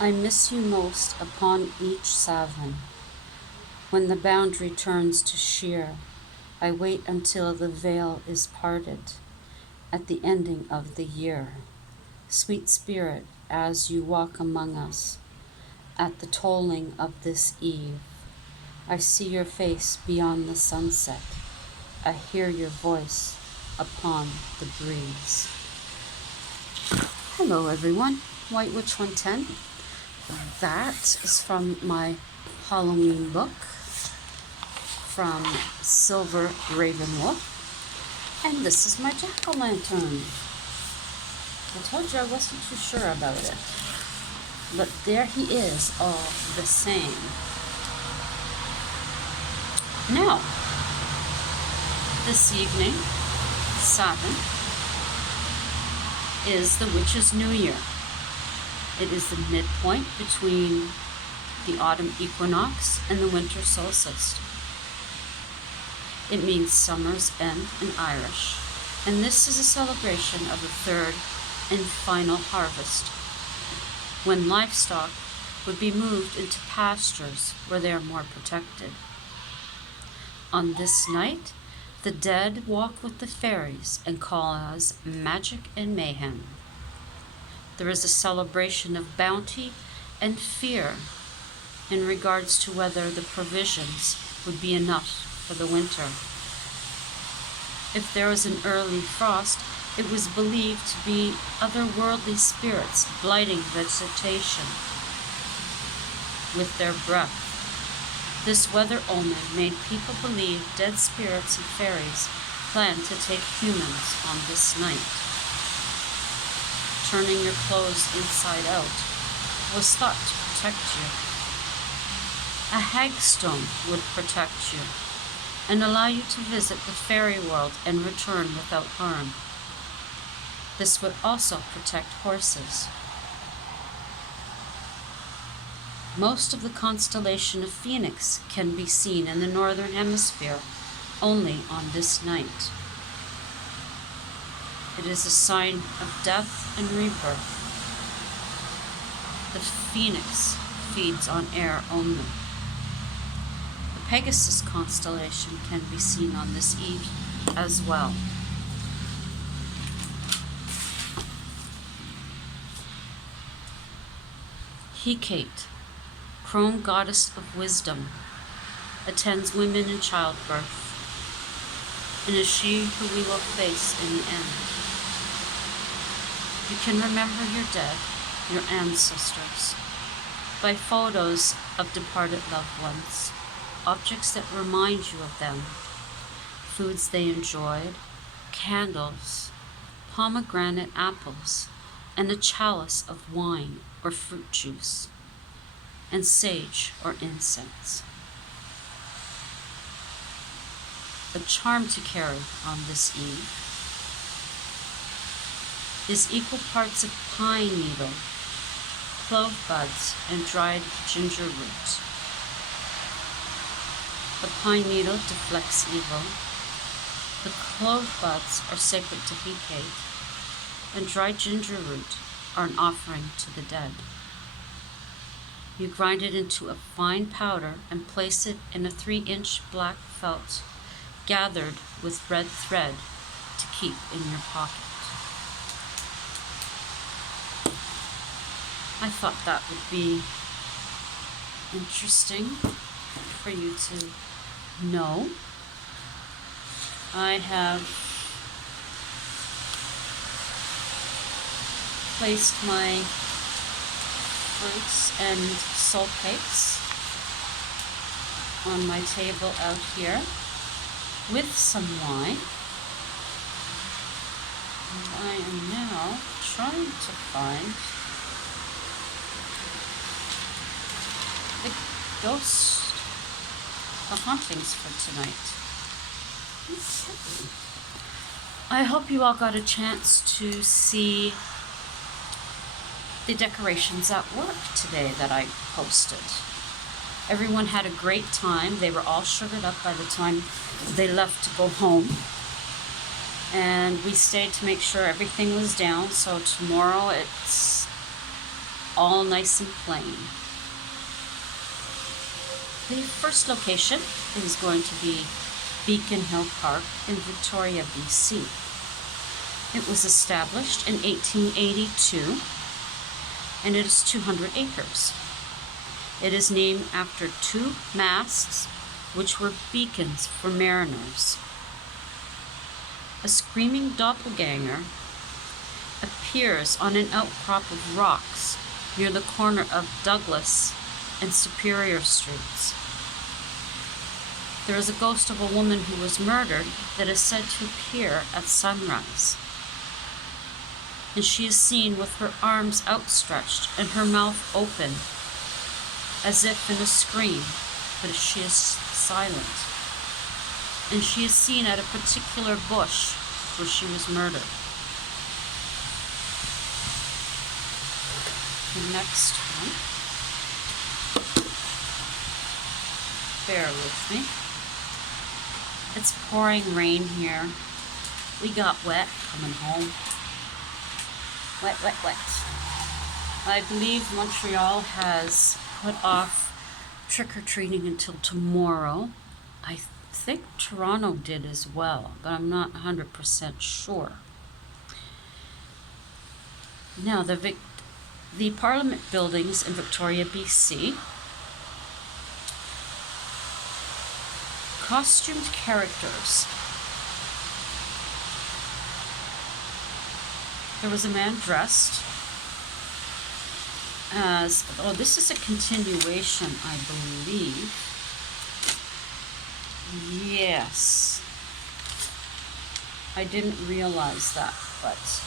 I miss you most upon each Saven. When the boundary turns to sheer, I wait until the veil is parted at the ending of the year. Sweet Spirit, as you walk among us, at the tolling of this eve, I see your face beyond the sunset. I hear your voice upon the breeze. Hello everyone, White Witch 110. That is from my Halloween book from Silver Ravenwolf. And this is my jack-o'-lantern. I told you I wasn't too sure about it. But there he is, all the same. Now, this evening, Saven, is the Witch's New Year. It is the midpoint between the autumn equinox and the winter solstice. It means summer's end in Irish, and this is a celebration of the third and final harvest, when livestock would be moved into pastures where they are more protected. On this night, the dead walk with the fairies and cause magic and mayhem. There is a celebration of bounty and fear in regards to whether the provisions would be enough for the winter. If there was an early frost, it was believed to be otherworldly spirits blighting vegetation with their breath. This weather omen made people believe dead spirits and fairies planned to take humans on this night. Turning your clothes inside out was thought to protect you. A hagstone would protect you and allow you to visit the fairy world and return without harm. This would also protect horses. Most of the constellation of Phoenix can be seen in the northern hemisphere only on this night. It is a sign of death and rebirth. The phoenix feeds on air only. The Pegasus constellation can be seen on this eve as well. Hecate, crone goddess of wisdom, attends women in childbirth, and is she who we will face in the end. You can remember your dead, your ancestors, by photos of departed loved ones, objects that remind you of them, foods they enjoyed, candles, pomegranate apples, and a chalice of wine or fruit juice, and sage or incense. A charm to carry on this eve is equal parts of pine needle, clove buds, and dried ginger root. The pine needle deflects evil. The clove buds are sacred to Hecate, and dried ginger root are an offering to the dead. You grind it into a fine powder and place it in a 3-inch black felt, gathered with red thread to keep in your pocket. I thought that would be interesting for you to know. I have placed my fruits and salt cakes on my table out here with some wine. And I am now trying to find the ghost, the hauntings for tonight. I hope you all got a chance to see the decorations at work today that I posted. Everyone had a great time. They were all sugared up by the time they left to go home. And we stayed to make sure everything was down. So tomorrow it's all nice and plain. The first location is going to be Beacon Hill Park in Victoria, BC. It was established in 1882, and it is 200 acres. It is named after two masts, which were beacons for mariners. A screaming doppelganger appears on an outcrop of rocks near the corner of Douglas and Superior Streets. There is a ghost of a woman who was murdered that is said to appear at sunrise. And she is seen with her arms outstretched and her mouth open, as if in a scream, but she is silent. And she is seen at a particular bush where she was murdered. The next one, bear with me. It's pouring rain here. We got wet coming home. Wet, wet, wet. I believe Montreal has put off trick-or-treating until tomorrow. I think Toronto did as well, but I'm not 100% sure. Now, the Parliament buildings in Victoria, BC, costumed characters. There was a man dressed as, oh, this is a continuation, I believe. Yes. I didn't realize that, but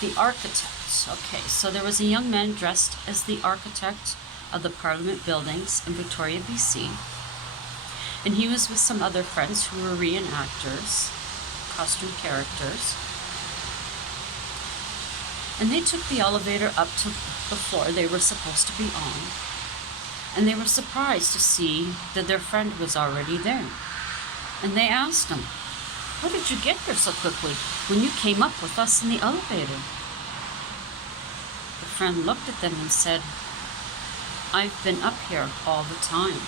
the architect. Okay, so there was a young man dressed as the architect of the Parliament buildings in Victoria, BC. And he was with some other friends who were reenactors, costume characters. And they took the elevator up to the floor they were supposed to be on. And they were surprised to see that their friend was already there. And they asked him, "How did you get here so quickly when you came up with us in the elevator?" The friend looked at them and said, "I've been up here all the time."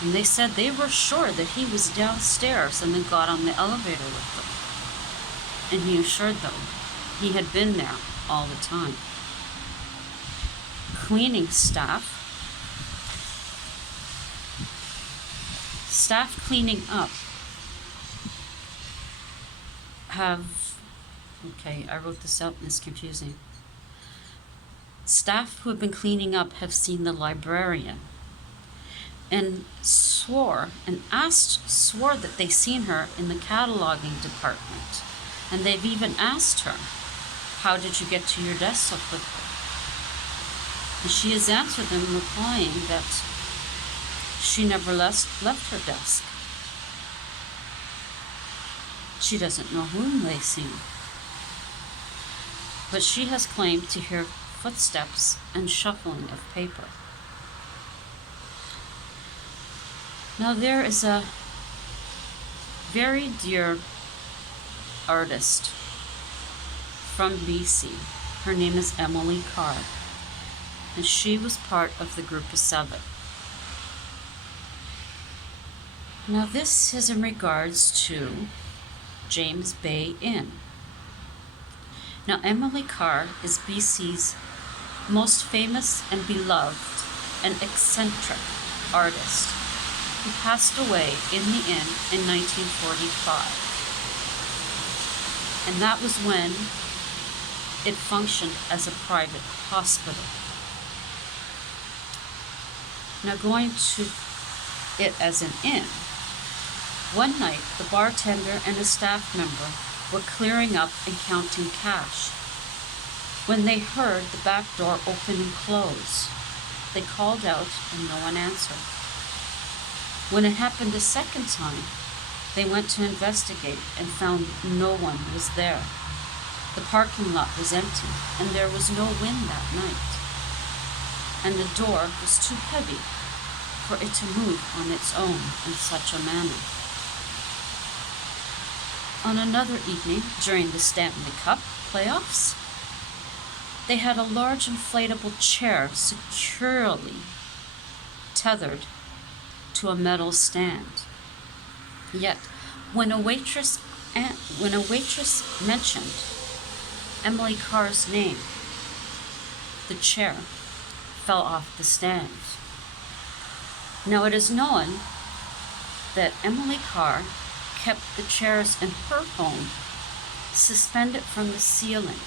And they said they were sure that he was downstairs and then got on the elevator with them. And he assured them he had been there all the time. Cleaning staff cleaning up I wrote this out and it's confusing. Staff who have been cleaning up have seen the librarian and swore that they seen her in the cataloging department. And they've even asked her, "How did you get to your desk so quickly?" And she has answered them, replying that she never left her desk. She doesn't know whom they seen, but she has claimed to hear footsteps and shuffling of paper. Now there is a very dear artist from BC. Her name is Emily Carr, and she was part of the group of 7. Now this is in regards to James Bay Inn. Now Emily Carr is BC's most famous and beloved and eccentric artist who passed away in the inn in 1945. And that was when it functioned as a private hospital. Now going to it as an inn, one night the bartender and a staff member were clearing up and counting cash when they heard the back door open and close. They called out and no one answered. When it happened a second time, they went to investigate and found no one was there. The parking lot was empty and there was no wind that night. And the door was too heavy for it to move on its own in such a manner. On another evening during the Stanley Cup playoffs, They had a large inflatable chair securely tethered to a metal stand. Yet, when a waitress mentioned Emily Carr's name, the chair fell off the stand. Now it is known that Emily Carr kept the chairs in her home suspended from the ceiling,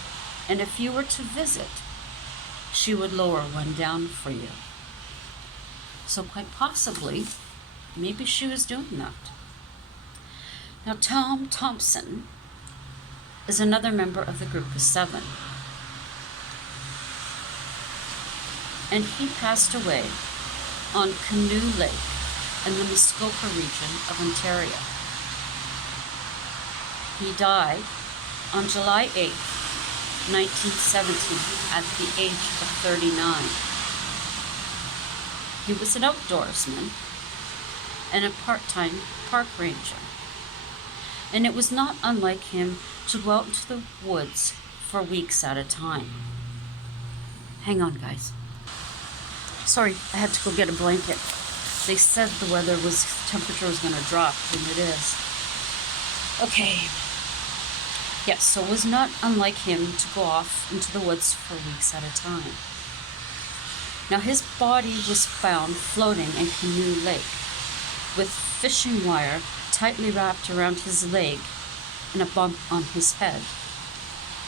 and if you were to visit, she would lower one down for you. So quite possibly, maybe she was doing that. Now Tom Thompson is another member of the group of seven, and he passed away on Canoe Lake in the Muskoka region of Ontario. He died on July 8, 1970, at the age of 39. He was an outdoorsman and a part-time park ranger, and it was not unlike him to go out into the woods for weeks at a time. Hang on, guys. Sorry, I had to go get a blanket. They said the temperature was going to drop, and it is. Okay. Yes, so it was not unlike him to go off into the woods for weeks at a time. Now his body was found floating in Canoe Lake with fishing wire tightly wrapped around his leg and a bump on his head.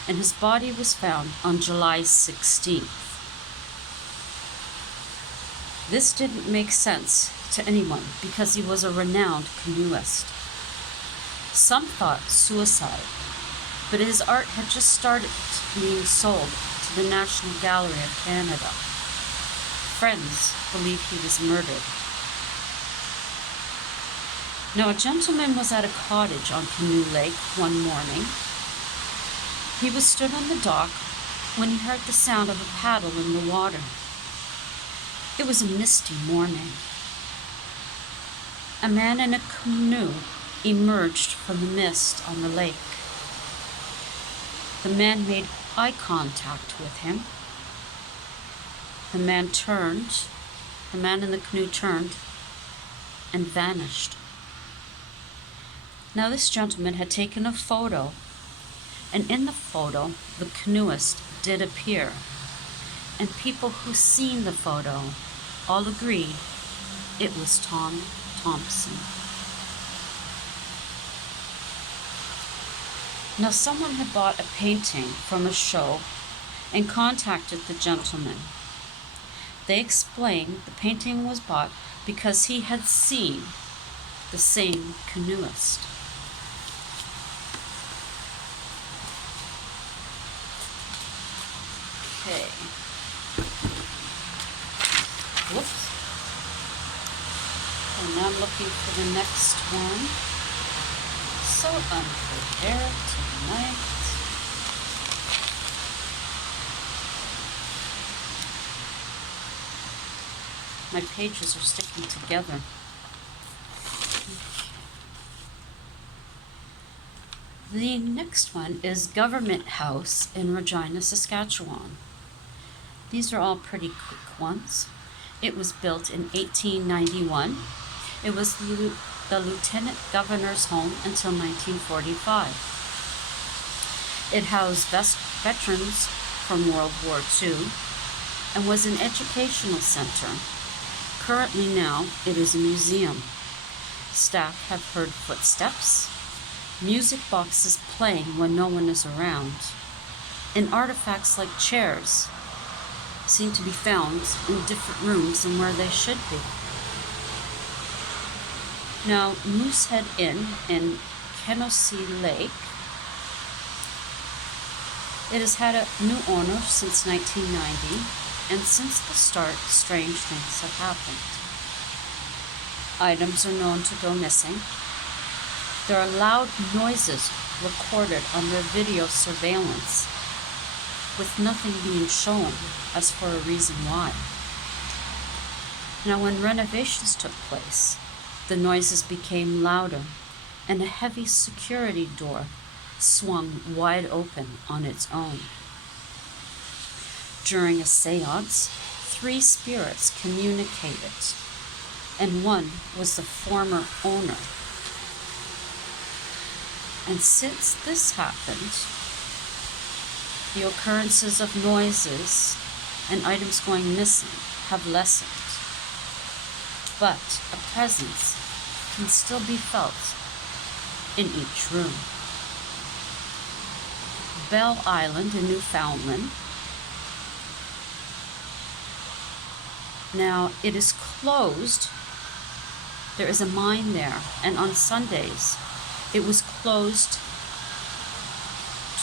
And his body was found on July 16th. This didn't make sense to anyone because he was a renowned canoeist. Some thought suicide, but his art had just started being sold to the National Gallery of Canada. Friends believe he was murdered. Now, a gentleman was at a cottage on Canoe Lake one morning. He was stood on the dock when he heard the sound of a paddle in the water. It was a misty morning. A man in a canoe emerged from the mist on the lake. The man made eye contact with him. The man in the canoe turned and vanished. Now this gentleman had taken a photo, and in the photo, the canoeist did appear. And people who seen the photo all agreed it was Tom Thompson. Now someone had bought a painting from a show and contacted the gentleman. They explained the painting was bought because he had seen the same canoeist. Okay. Whoops. And now I'm looking for the next one. So unprepared tonight. My pages are sticking together. The next one is Government House in Regina, Saskatchewan. These are all pretty quick ones. It was built in 1891. It was the Lieutenant Governor's home until 1945. It housed veterans from World War II and was an educational center. Currently now, it is a museum. Staff have heard footsteps, music boxes playing when no one is around, and artifacts like chairs seem to be found in different rooms than where they should be. Now, Moosehead Inn in Kenosee Lake, it has had a new owner since 1990, and since the start, strange things have happened. Items are known to go missing. There are loud noises recorded on their video surveillance, with nothing being shown as for a reason why. Now, when renovations took place, the noises became louder, and a heavy security door swung wide open on its own. During a seance, 3 spirits communicated, and one was the former owner. And since this happened, the occurrences of noises and items going missing have lessened, but a presence can still be felt in each room. Bell Island in Newfoundland. Now, it is closed. There is a mine there, and on Sundays, it was closed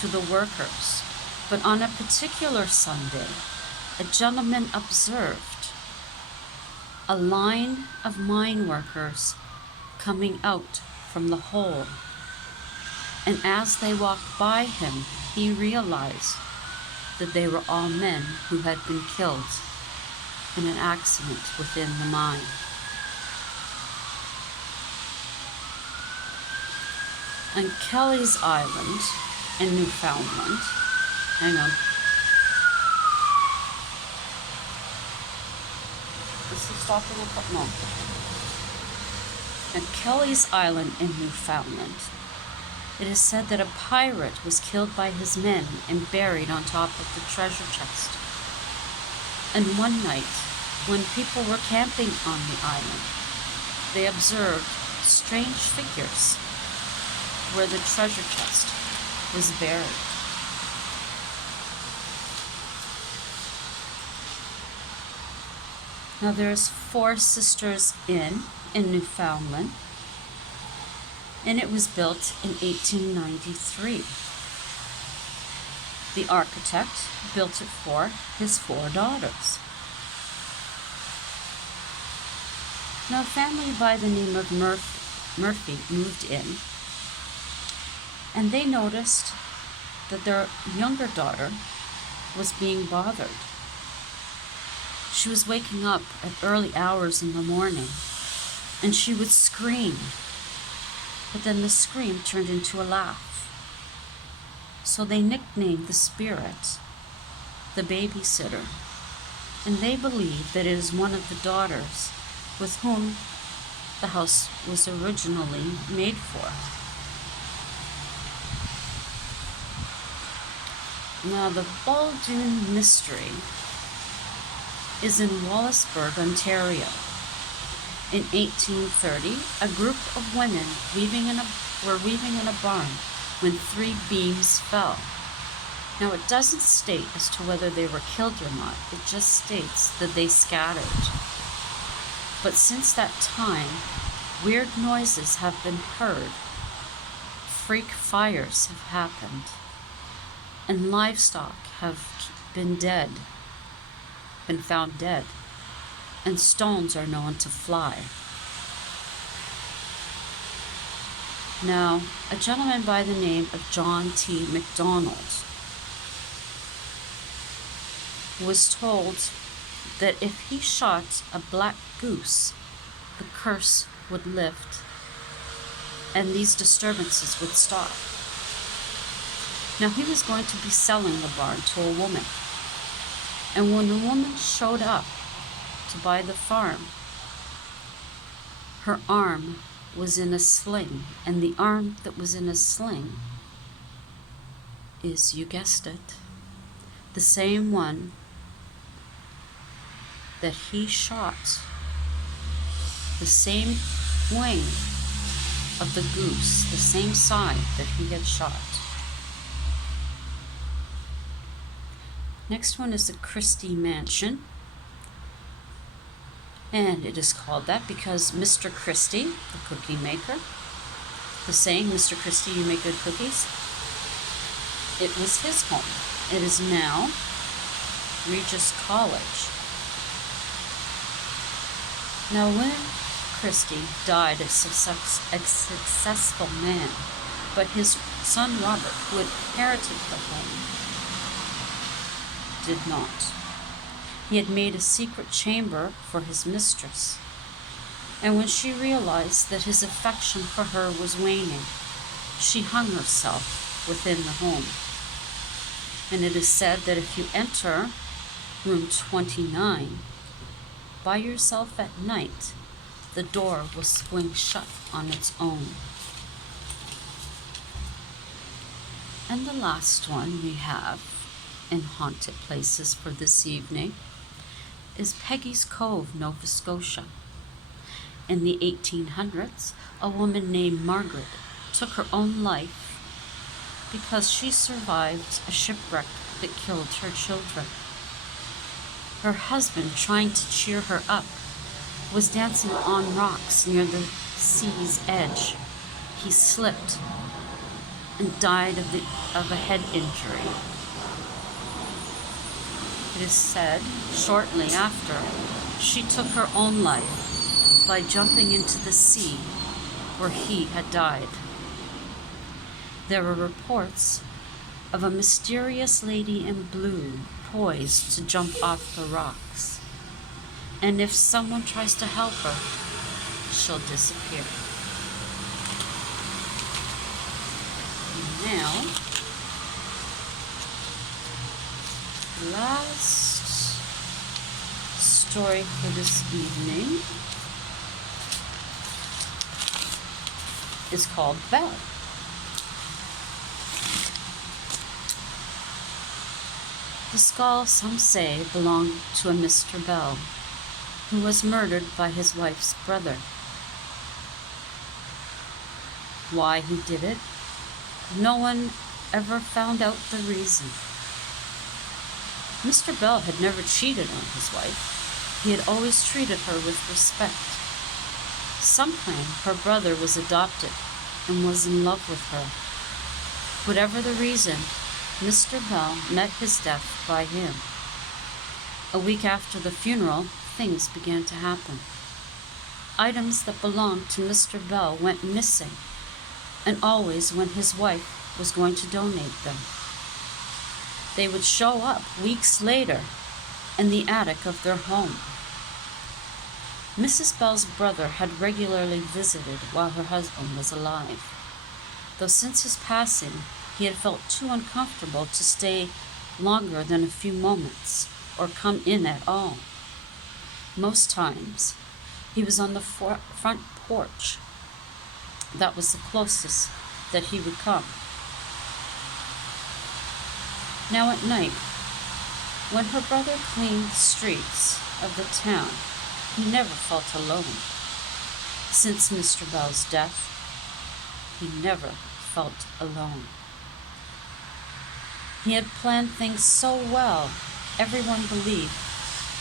to the workers. But on a particular Sunday, a gentleman observed a line of mine workers coming out from the hole. And as they walked by him, he realized that they were all men who had been killed in an accident within the mine. On Kelly's Island in Newfoundland, hang on. Is he stopping or no? At Kelly's Island in Newfoundland, it is said that a pirate was killed by his men and buried on top of the treasure chest. And one night, when people were camping on the island, they observed strange figures where the treasure chest was buried. Now there's 4 Sisters Inn in Newfoundland, and it was built in 1893. The architect built it for his 4 daughters. Now a family by the name of Murphy moved in, and they noticed that their younger daughter was being bothered. She was waking up at early hours in the morning, and she would scream, but then the scream turned into a laugh. So they nicknamed the spirit the babysitter, and they believe that it is one of the daughters with whom the house was originally made for. Now the Baldoon Mystery is in Wallaceburg, Ontario. In 1830, a group of women were weaving in a barn when 3 beams fell. Now it doesn't state as to whether they were killed or not. It just states that they scattered. But since that time, weird noises have been heard. Freak fires have happened. And livestock have been found dead. And stones are known to fly. Now, a gentleman by the name of John T. MacDonald was told that if he shot a black goose, the curse would lift and these disturbances would stop. Now, he was going to be selling the barn to a woman. And when the woman showed up to buy the farm, her arm was in a sling, and the arm that was in a sling is, you guessed it, the same one that he shot, the same wing of the goose, the same side that he had shot. Next one is the Christie Mansion. And it is called that because Mr. Christie, the cookie maker, the saying, Mr. Christie, you make good cookies, it was his home. It is now Regis College. Now, William Christie died a successful man, but his son Robert, who inherited the home, did not. He had made a secret chamber for his mistress, and when she realized that his affection for her was waning, she hung herself within the home. And it is said that if you enter room 29, by yourself at night, the door will swing shut on its own. And the last one we have in haunted places for this evening is Peggy's Cove, Nova Scotia. In the 1800s, a woman named Margaret took her own life because she survived a shipwreck that killed her children. Her husband, trying to cheer her up, was dancing on rocks near the sea's edge. He slipped and died of a head injury. It is said shortly after, she took her own life by jumping into the sea where he had died. There were reports of a mysterious lady in blue poised to jump off the rocks, and if someone tries to help her, she'll disappear. Now, last story for this evening is called Belle. The skull, some say, belonged to a Mr. Bell, who was murdered by his wife's brother. Why he did it, no one ever found out the reason. Mr. Bell had never cheated on his wife. He had always treated her with respect. Some claim her brother was adopted and was in love with her. Whatever the reason, Mr. Bell met his death by him. A week after the funeral, things began to happen. Items that belonged to Mr. Bell went missing, and always when his wife was going to donate them. They would show up weeks later in the attic of their home. Mrs. Bell's brother had regularly visited while her husband was alive, though since his passing, he had felt too uncomfortable to stay longer than a few moments or come in at all. Most times, he was on the front porch. That was the closest that he would come. Now at night, when her brother cleaned the streets of the town, he never felt alone. Since Mr. Bell's death, he never felt alone. He had planned things so well, everyone believed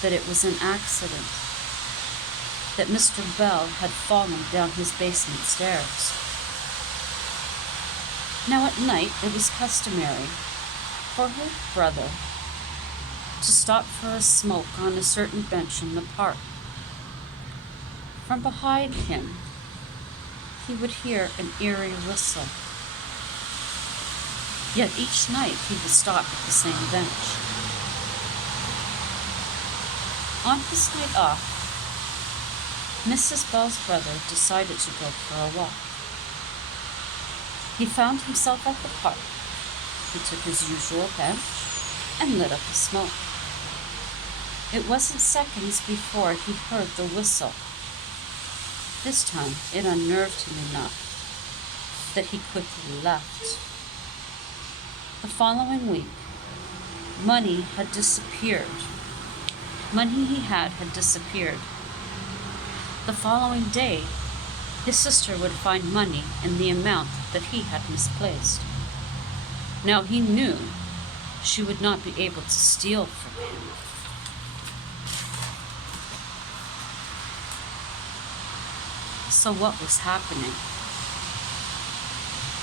that it was an accident, that Mr. Bell had fallen down his basement stairs. Now at night, it was customary for her brother to stop for a smoke on a certain bench in the park. From behind him, he would hear an eerie whistle. Yet each night he would stop at the same bench. On his night off, Mrs. Bell's brother decided to go for a walk. He found himself at the park. He took his usual bench and lit up a smoke. It wasn't seconds before he heard the whistle. This time it unnerved him enough that he quickly left. The following week, money had disappeared. Money he had disappeared. The following day, his sister would find money in the amount that he had misplaced. Now he knew she would not be able to steal from him. So what was happening?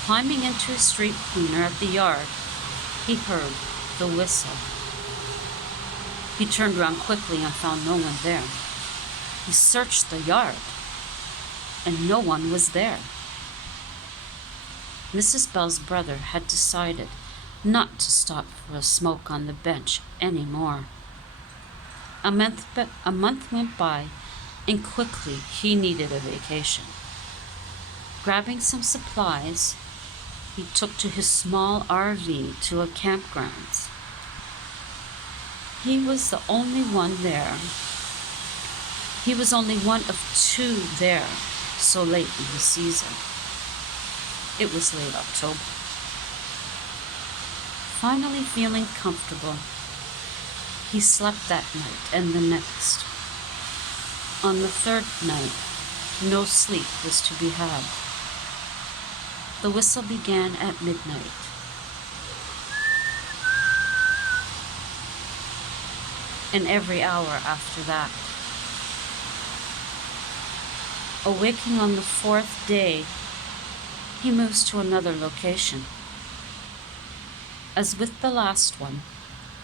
Climbing into a street cleaner at the yard, he heard the whistle. He turned around quickly and found no one there. He searched the yard, and no one was there. Mrs. Bell's brother had decided not to stop for a smoke on the bench anymore. A month went by, and quickly he needed a vacation. Grabbing some supplies, he took to his small RV to a campground. He was the only one there. He was only one of two there so late in the season. It was late October. Finally feeling comfortable, he slept that night and the next. On the third night, no sleep was to be had. The whistle began at midnight. And every hour after that. Awaking on the fourth day, he moves to another location. As with the last one,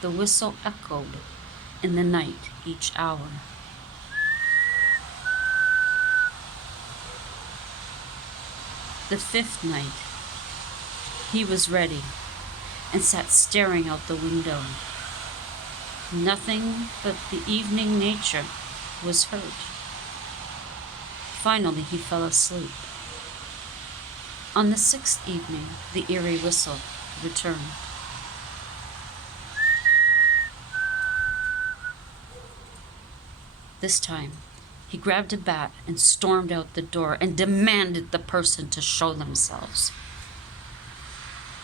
the whistle echoed in the night each hour. The fifth night, he was ready and sat staring out the window. Nothing but the evening nature was heard. Finally, he fell asleep. On the sixth evening, the eerie whistle returned. This time, he grabbed a bat and stormed out the door and demanded the person to show themselves.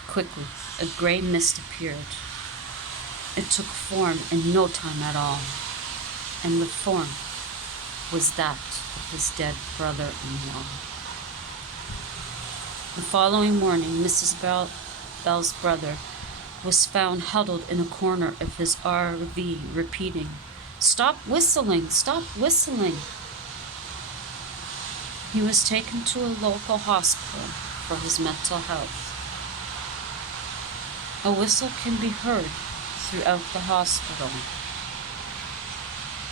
Quickly, a gray mist appeared. It took form in no time at all, and the form was that of his dead brother-in-law. The following morning, Mrs. Bell's brother was found huddled in a corner of his RV, repeating, "Stop whistling! Stop whistling!" He was taken to a local hospital for his mental health. A whistle can be heard throughout the hospital.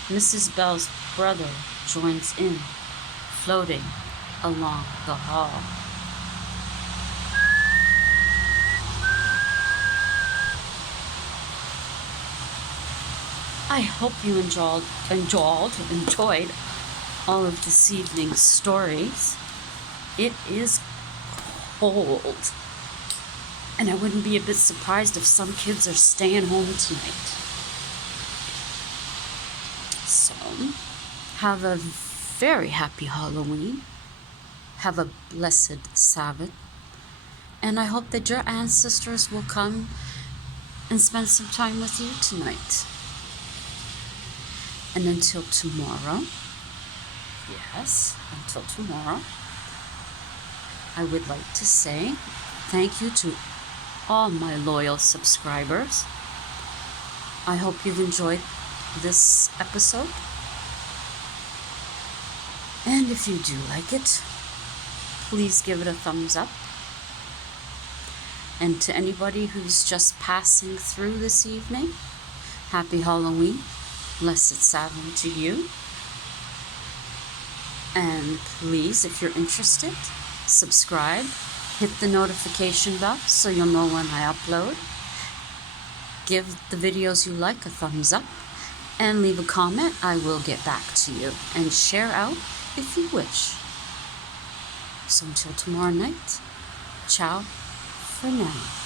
Mrs. Bell's brother joins in, floating along the hall. I hope you enjoyed all of this evening's stories. It is cold, and I wouldn't be a bit surprised if some kids are staying home tonight. So, have a very happy Halloween. Have a blessed Sabbath. And I hope that your ancestors will come and spend some time with you tonight. And until tomorrow, until tomorrow, I would like to say thank you to all my loyal subscribers. I hope you've enjoyed this episode. And if you do like it, please give it a thumbs up. And to anybody who's just passing through this evening, happy Halloween. Blessed Saven to you. And please, if you're interested, subscribe, hit the notification bell so you'll know when I upload. Give the videos you like a thumbs up and leave a comment. I will get back to you and share out if you wish. So until tomorrow night, ciao for now.